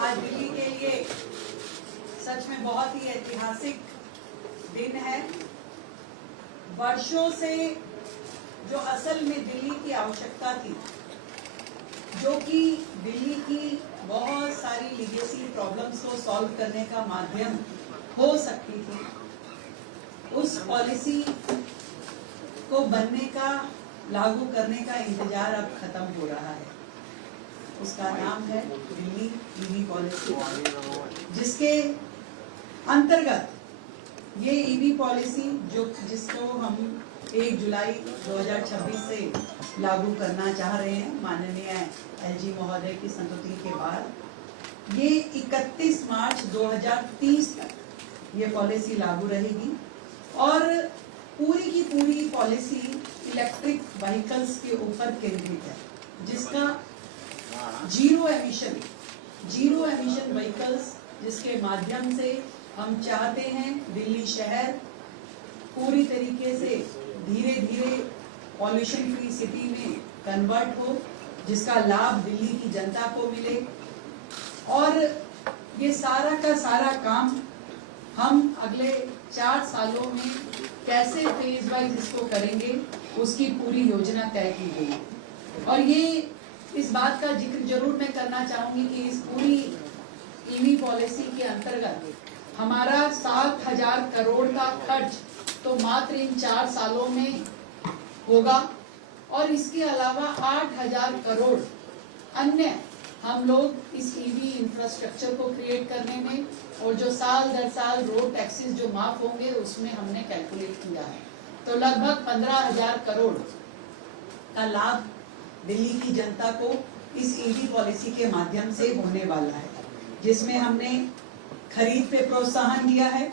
आज दिल्ली के लिए सच में बहुत ही ऐतिहासिक दिन है। वर्षों से जो असल में दिल्ली की आवश्यकता थी, जो कि दिल्ली की बहुत सारी लीगेसी प्रॉब्लम्स को सॉल्व करने का माध्यम हो सकती थी, उस पॉलिसी को बनने का, लागू करने का इंतजार अब खत्म हो रहा है। उसका नाम है दिल्ली ईवी पॉलिसी, जिसके अंतर्गत ये ईवी पॉलिसी जिसको हम 1 जुलाई 2026 से लागू करना चाह रहे हैं, माननीय एलजी महोदय की संस्तुति के बाद, ये 31 मार्च 2030 तक ये पॉलिसी लागू रहेगी। और पूरी की पूरी पॉलिसी इलेक्ट्रिक व्हीकल्स के ऊपर केंद्रित है, जिसका जीरो एमिशन व्हीकल्स, जिसके माध्यम से हम चाहते हैं दिल्ली शहर पूरी तरीके से धीरे धीरे पॉल्यूशन फ्री सिटी में कन्वर्ट हो, जिसका लाभ दिल्ली की जनता को मिले। और ये सारा का सारा काम हम अगले 4 सालों में कैसे फेज वाइज इसको करेंगे, उसकी पूरी योजना तय की गई। और ये इस बात का जिक्र जरूर मैं करना चाहूंगी कि इस पूरी ईवी पॉलिसी के अंतर्गत हमारा 7,000 करोड़ का खर्च तो मात्र इन 4 सालों में होगा, और इसके अलावा 8,000 करोड़ अन्य हम लोग इस ईवी इंफ्रास्ट्रक्चर को क्रिएट करने में, और जो साल दर साल रोड टैक्सेस जो माफ होंगे उसमें हमने कैलकुलेट किया है, तो लगभग 15,000 करोड़ का लाभ दिल्ली की जनता को इस ईवी पॉलिसी के माध्यम से होने वाला है, जिसमें हमने खरीद पे प्रोत्साहन दिया है,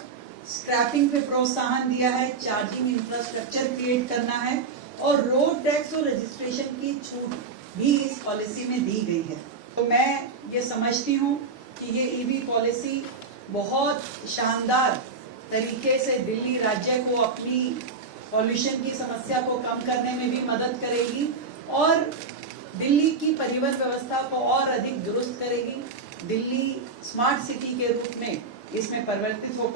स्क्रैपिंग पे प्रोत्साहन दिया है, चार्जिंग इंफ्रास्ट्रक्चर क्रिएट करना है, और रोड टैक्स और रजिस्ट्रेशन की छूट भी इस पॉलिसी में दी गई है। तो मैं ये समझती हूँ कि ये ईवी पॉलिसी बहुत शानदार तरीके से दिल्ली राज्य को अपनी पॉल्यूशन की समस्या को कम करने में भी मदद करेगी, और दिल्ली की परिवहन व्यवस्था को और अधिक दुरुस्त करेगी। दिल्ली स्मार्ट सिटी के रूप में इसमें परिवर्तित हो पाए।